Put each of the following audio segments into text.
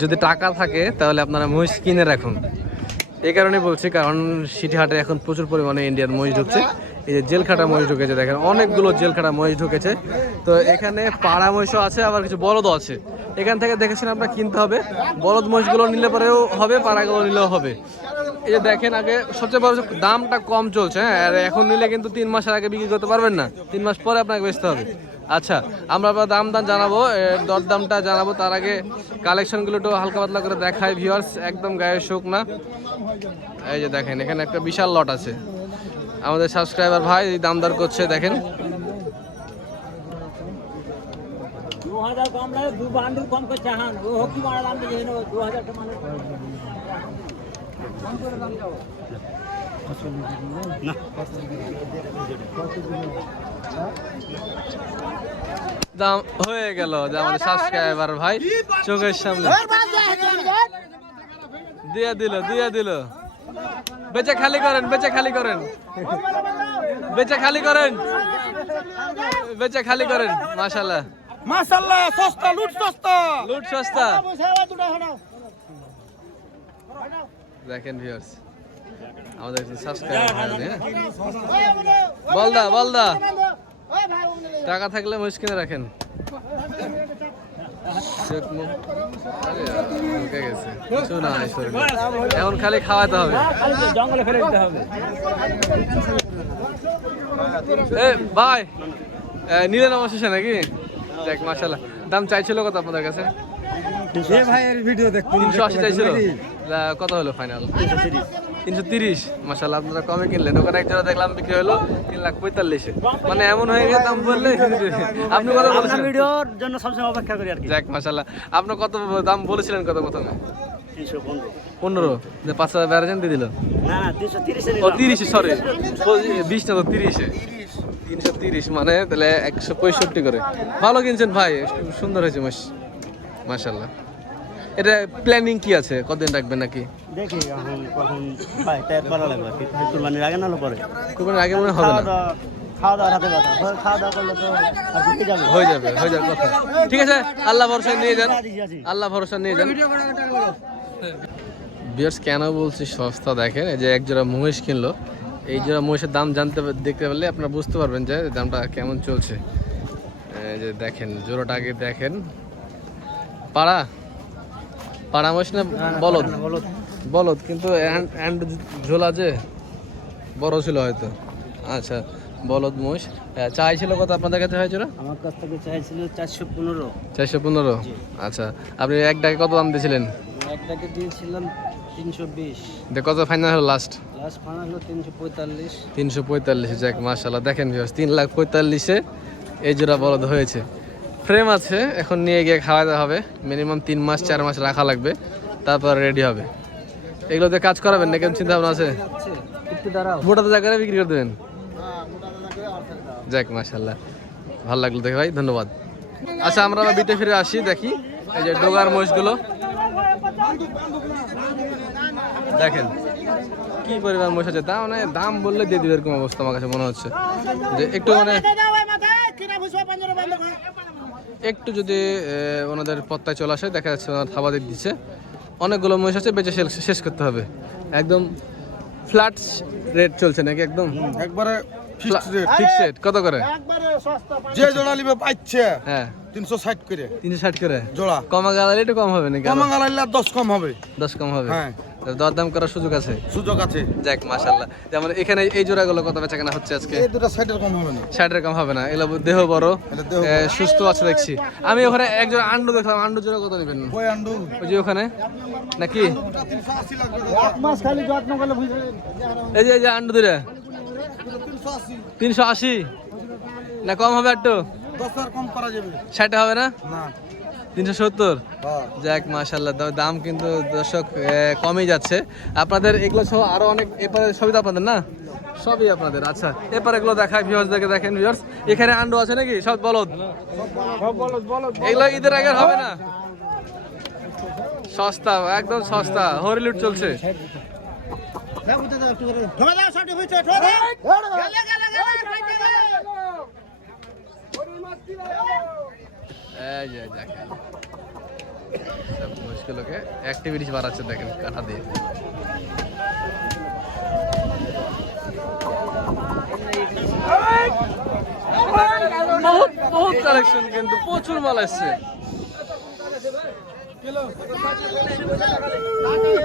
যদি টাকা থাকে তাহলে আপনারা মহিষ কিনে রাখুন। এই কারণে বলছি, কারণ সিটি হাটে এখন প্রচুর পরিমাণে ইন্ডিয়ান মহিষ ঢুকছে। এই যে জেলখাটা মহিষ ঢুকেছে, দেখেন অনেকগুলো জেলখাটা মহিষ ঢুকেছে। তো এখানে পাড়া মহিষও আছে, আবার কিছু বলদও আছে। এখান থেকে দেখেছেন আপনারা কিনতে হবে। বলদ মহিষগুলো নিলে পরেও হবে, পাড়াগুলো নিলেও হবে। এই যে দেখেন, আগে সবচেয়ে বড় দামটা কম চলছে, হ্যাঁ, আর এখন নিলে কিন্তু 3 মাসের আগে বিক্রি করতে পারবেন না, 3 মাস পরে আপনাকে বেচতে হবে। আচ্ছা, আমরা আবার দাম জানাবো, দরদামটা জানাবো, তার আগে কালেকশনগুলো একটু হালকা পাতলা করে দেখায় ভিউয়ার্স, একদম গায়ে শোক না। এই যে দেখেন, এখানে একটা বিশাল লট আছে। আমাদের সাবস্ক্রাইবার ভাই দাম দর করছে, দেখেন। দাম হয়ে গেল, আমাদের সাবস্ক্রাইবার ভাই চোখের সামনে দিয়ে দিল। বেচে খালি করেন, বেচে খালি করেন, বেচে খালি করেন, বেচে খালি করেন। মাশাআল্লাহ মাশাআল্লাহ, সস্তা, লুট সস্তা, লুট সস্তা। দেখেন ভিউয়ার্স, আমাদের সাবস্ক্রাইবার ভাই, বলদা টাকা থাকলে মহিষ কিনে রাখেন। এখন খালি খাওয়াতে হবে, জঙ্গলে ফেলে দিতে হবে। ভাই নিলেন অবশেষে নাকি? দেখ মাশাআল্লাহ, দাম চাইছিল কত আপনাদের কাছে? 380 চাইছিল, কত হলো ফাইনাল? 330। মাশাআল্লাহ, আপনারা কমে কিনলেন। ওখানে এক জোড়া দেখলাম বিক্রি হলো 3,45,000। মানে এমন হয়ে গেছে দাম বললে আপনি কত বলেছিলেন? ভিডিওর জন্য সবসময় অপেক্ষা করি আর কি। যাক মাশাআল্লাহ, আপনি কত দাম বলেছিলেন কত প্রথমে? 315। যে 5,000 বেড়েছেন দিয়ে দিল। না 330 ও 30, সরি 20 না তো 30-এ। 330 মানে তাহলে 165 করে। ভালো কিনছেন ভাই, সুন্দর হয়েছে মাস, মাশাআল্লাহ। এটা প্ল্যানিং কি আছে, কতদিন রাখবেন নাকি? দেখি কখন ভাই টাইপ করা লাগবে, কুরবানির আগে না পরে? কুরবানির আগে মনে হবে না। খাওয়া দাওয়ার হাতে কথা, খাওয়া দাওয়া করলে তো হয়ে যাবে কথা। ঠিক আছে, আল্লাহ ভরসা নিয়ে যান, আল্লাহ ভরসা নিয়ে যান। ভিউয়ার্স, কেন বলছি সস্তা, দেখেন এই যে এক জোড়া মহিষ কিনলো। এই জোড়া মহিষের দাম দেখতে পারলে আপনারা বুঝতে পারবেন যে দামটা কেমন চলছে। এই যে দেখেন, জোড়াটা আগে দেখেন। পাড়া মহিষ না বলদ? বলদ, কিন্তু ঝোলা যে বড় ছিল হয়তো। আচ্ছা, বলদ মহিষ চাইছিল কত আপনাদের কাছে হয়েছিল? আমার কাছ থেকে চাইছিল 415। 415? আচ্ছা, আপনি এক ডাকে কত দাম দিয়েছিলেন? এক ডাকে দিয়েছিলাম 320। কত ফাইনাল হলো? লাস্ট ফাইনাল হলো 345। 345। যাক মাশাআল্লাহ, দেখেন ভিউয়ার্স, 3,45,000-এ এই জোড়া বলদ হয়েছে। ফ্রেম আছে, এখন নিয়ে গিয়ে খাওয়াতে হবে। মিনিমাম 3 মাস 4 মাস রাখা লাগবে, তারপর রেডি হবে। এগুলোতে কাজ করাবেন না, কেমন চিন্তা ভাবনা আছে? মোটা তাজা করে বিক্রি করে দেবেন? যাক মাশাআল্লাহ, ভালো লাগলো দেখে ভাই, ধন্যবাদ। আচ্ছা, আমরা বিটে ফিরে আসি, দেখি এই যে ডোগার মহিষগুলো দেখেন কি পরিমাণ মহিষ আছে। দাম বললে দিয়ে দিবে এরকম অবস্থা আমার কাছে মনে হচ্ছে। যে একটু একটু যদি ওনাদের পত্তায় চলে আসে, দেখা যাচ্ছে ওনার থাবা দিয়ে দিচ্ছে। অনেকগুলো মহিষ আছে, বেঁচে শেষ করতে হবে। একদম ফ্ল্যাট রেট চলছে নাকি? একদম একবারে ফিক্সড রেট। কত করে? যে জোড়া নিবে পাচ্ছে, হ্যাঁ 360 করে। 360 করে জোড়া। কমা গেলে একটু কম হবে নাকি? কমা গেলে 10 কম হবে। 10 কম হবে? হ্যাঁ, দরদাম করার সুযোগ আছে? সুযোগ আছে। যাক মাশাআল্লাহ। যেমন এখানে এই জোড়াগুলো কত বেচা কেনা হচ্ছে আজকে? এই দুটো 60 এর কম হবে না। 60 এর কম হবে না। এগুলো দেহ বড়, সুস্থ আছে দেখছি। আমি ওখানে একজন আন্ডু দেখলাম, আন্ডু জোড়া কত নেবেন? ওই আন্ডু ওই যে ওখানে নাকি? 380 লাগবে। এক মাস খালি যত্ন করলে বুঝে। এই যে আন্ডু দুইটা 380 না, কম হবে একটু? 10 আর কম করা যাবে। 60 হবে না? না, 370। যাক মাশাআল্লাহ, দাম কিন্তু দর্শক কমই যাচ্ছে। আপনাদের এগুলো সহ আরো অনেক, এপারে সবই তো আপনাদের না? সবই আপনাদের। আচ্ছা, এপারে এগুলো দেখায় ভিউয়ার্সদেরকে, দেখেন ভিউয়ার্স, এখানে আন্ডু আছে নাকি? সব বলদ? এগুলো ঈদের আগে হবে না? সস্তা, একদম সস্তা, হরিলুট চলছে। সব মহিষগুলোকে অ্যাক্টিভিটিস বাড়াচ্ছে দেখেন কাঁটা দিয়ে। বহুত কালেকশন, কিন্তু প্রচুর মাল আসছে,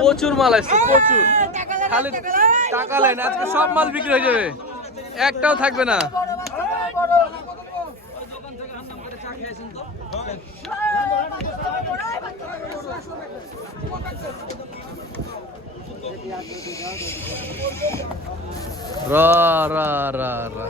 প্রচুর মাল আসছে, প্রচুর। খালি টাকা লেন, আজকে সব মাল বিক্রি হয়ে যাবে, একটাও থাকবে না। রা রা রা রা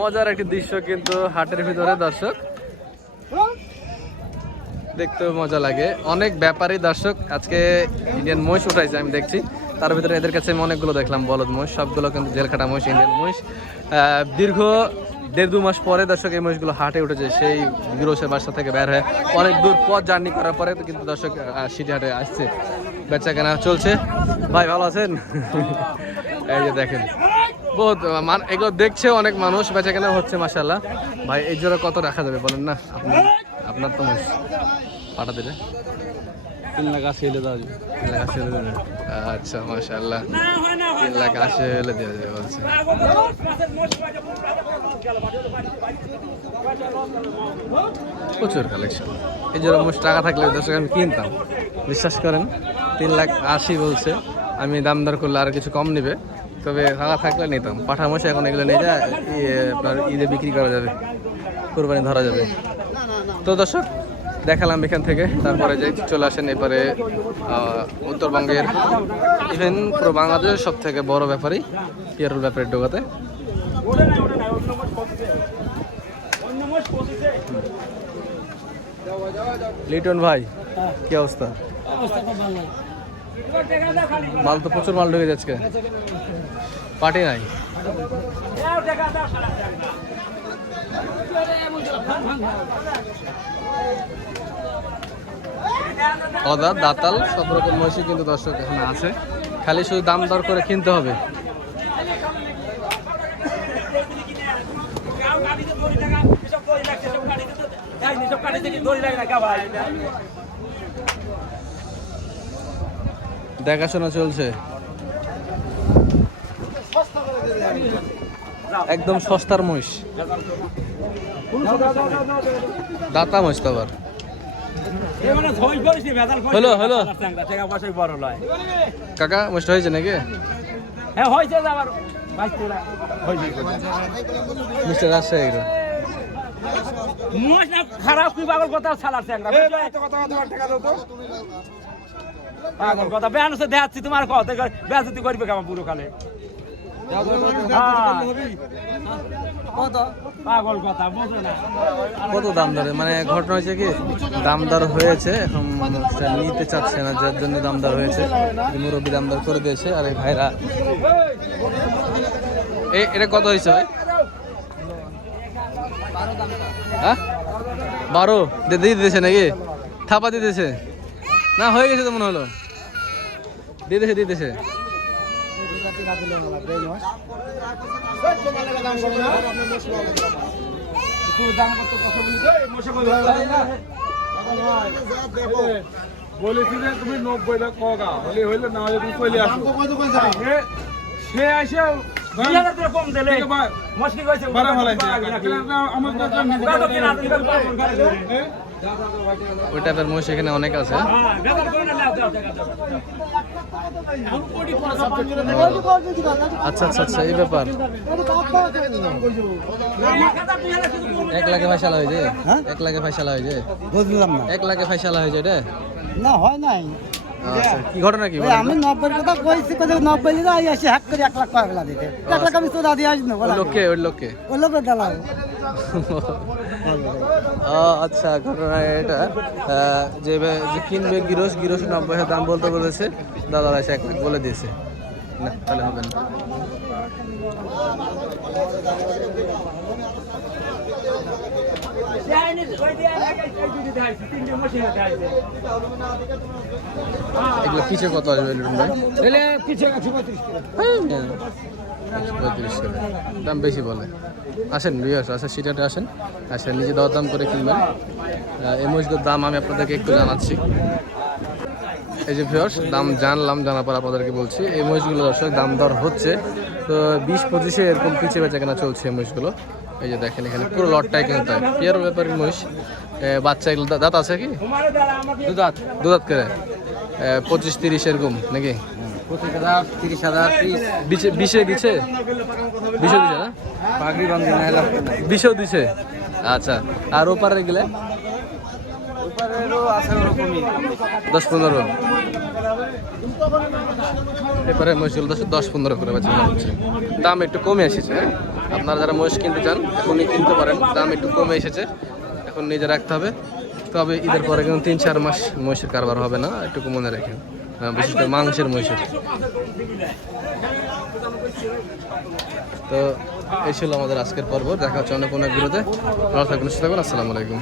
মজার একটি দৃশ্য কিন্তু হাটের ভিতরে দর্শক, দেখতে মজা লাগে। অনেক ব্যাপারী দর্শক আজকে ইন্ডিয়ান মহিষ উঠাইছে আমি দেখছি, তার ভিতরে এদের কাছে আমি অনেকগুলো দেখলাম বলদ মহিষ, সবগুলো কিন্তু জেলখাটা মহিষ, ইন্ডিয়ান মহিষ। দীর্ঘ 1.5-2 মাস পরে দর্শক এই মহিষগুলো হাটে উঠেছে, সেই গিরোসের বাসা থেকে বের হয়ে অনেক দূর পথ জার্নি করার পরে কিন্তু দর্শক সিটি হাটে আসছে, বেচা কেনা চলছে। ভাই ভালো আছেন? এই যে দেখেন বহুত এগুলো দেখছে অনেক মানুষ, বেচা কেনা হচ্ছে মাশাআল্লাহ। ভাই এই জোড়া কত রাখা যাবে বলেন না? আপনি আপনার তো মহিষ পাঠা দিলে 3,80,000 হলে দেওয়া যাবে। 3,80,000 হলে দেবেন? আচ্ছা মাশাআল্লাহ, 3,80,000 হলে দেওয়া যাবে বলছে। প্রচুর কালেকশন, এই জন্য মোট টাকা থাকলে দর্শক আমি কিনতাম, বিশ্বাস করেন। 3,80,000 বলছে, আমি দাম দর করলে আর কিছু কম নেবে, তবে টাকা থাকলে নিতাম। পাঠা মশা এখন এগুলো নিয়ে যায় আপনার ঈদে বিক্রি করা যাবে, কোরবানি ধরা যাবে। তো দর্শক দেখালাম এখান থেকে, তারপরে যে চলে আসেন এবারে উত্তরবঙ্গের, ইভেন পুরো বাংলাদেশের সব থেকে বড় ব্যাপারী পিয়ারুল ব্যাপারীর ডোগাতে। লিটন ভাই কি অবস্থা? মাল তো প্রচুর মাল ঢুকে যাচ্ছে, পার্টি নাই। অদা দাতাল সব রকম মহিষই কিন্তু দর্শক এখানে আছে, খালি শুধু দাম দর করে কিনতে হবে। দেখাশোনা চলছে, একদম সস্তার মহিষ, দাতা মহিষ তো আবার। হলো হলো কাকা মহিষটা হয়েছে নাকি? হ্যাঁ হয়েছে, আবার মিস্টার রাজশাহী খারাপ কি পাগল কথা চালাচ্ছে, পাগল কথা বেহান দেখাচ্ছি তোমার কথা, বেহাতি করবে কেমন পুরো কালে পাগল কথা বোঝে না। কত দাম দরে, মানে ঘটনা হয়েছে কি দাম দর হয়েছে, এখন সেটা নিতে চাচ্ছে না, যার জন্য দাম দর হয়েছে। মুরব্বী দাম দর করে দিয়েছে, আর এই ভাইরা এটা কত হয়েছে ভাই? হ্যাঁ 12 দিয়ে দিতেছে নাকি? থাপা দিতেছে না, হয়ে গেছে তো মনে হলো, দিতেছে। বলেছি যে তুমি 90 লাখ কগা হলে হইলে না হলে তুমি কইলে আসো সে আসে কম দিলে মুশকিল হয়েছে ওই টাইপের মহিষ এখানে অনেক আছে। আচ্ছা আচ্ছা আচ্ছা, এই ব্যাপার। 1 লাখে ফাইসালা হয়েছে? 1 লাখে ফাইসালা হয়েছে? বুঝলাম না। 1 লাখে ফাইসালা হয়েছে এটা? না হয় নাই। আচ্ছা, কি ঘটনা কি? আমি 90 কথা কইছি, কত 90 লিরা আই আসে হাক করে 1 লাখ টাকা দিতে। 1 লাখ আমি তোরা দিয়ে আসনো বলা। ওই লোককে দালাল। আচ্ছা, ঘটনা এটা যে কিনবে গিরোস 90,000 দাম বলতে বলেছে, দাদারা এসে 1 লাখ বলে দিয়েছে। না তাহলে হবে না। এগুলো পিছে কত আসবে লিটন ভাই? এলে পিছিয়ে গেছে 35 টাকা। 35 টাকা দাম বেশি বলে। আসেন ভিউয়ার্স, আসেন সিটাতে আসেন, আসেন নিজে দরদাম করে কিনবেন। এই মহিষগুলোর দাম আমি আপনাদেরকে একটু জানাচ্ছি। এই যে ভিউয়ার্স, দাম জানলাম, জানার পর আপনাদেরকে বলছি। এই মহিষগুলো দর্শক দাম দর হচ্ছে তো 20-25 এরকম পিছে বেচা কেনা চলছে এই মহিষগুলো। এই যে দেখেন এখানে পুরো লটটাই কিন্তু তাই পিয়ার ব্যাপারের মহিষ। বাচ্চা এগুলো দাঁত আছে কি? দুধাত দুধাত করে 25-30 এরকম নাকি? 25,000 30,000 পিস বিছে বিছে দিছে না? পাগড়ি বান্ধি না হলো। বিশেও দিছে। আচ্ছা, আর ওপারে গেলে উপরেরও আছে ওরকমই 10-15। এবারে মহিষগুলো 10-15 করে বেচা কেনা হচ্ছে। দাম একটু কমে এসেছে। হ্যাঁ, আপনারা যারা মহিষ কিনতে চান এখনই কিনতে পারেন, দাম একটু কমে এসেছে, এখন নিজে রাখতে হবে। তবে ঈদের পরে কিন্তু 3-4 মাস মহিষের কারবার হবে না, একটু মনে রাখেন, বিশেষ করে মাংসের মহিষের। তো এই ছিল আমাদের আজকের পর্ব। দেখা হচ্ছে অন্য কোনো এক ভিডিওতে। ভালো থাকবেন, সুস্থ থাকবেন। আসসালামু আলাইকুম।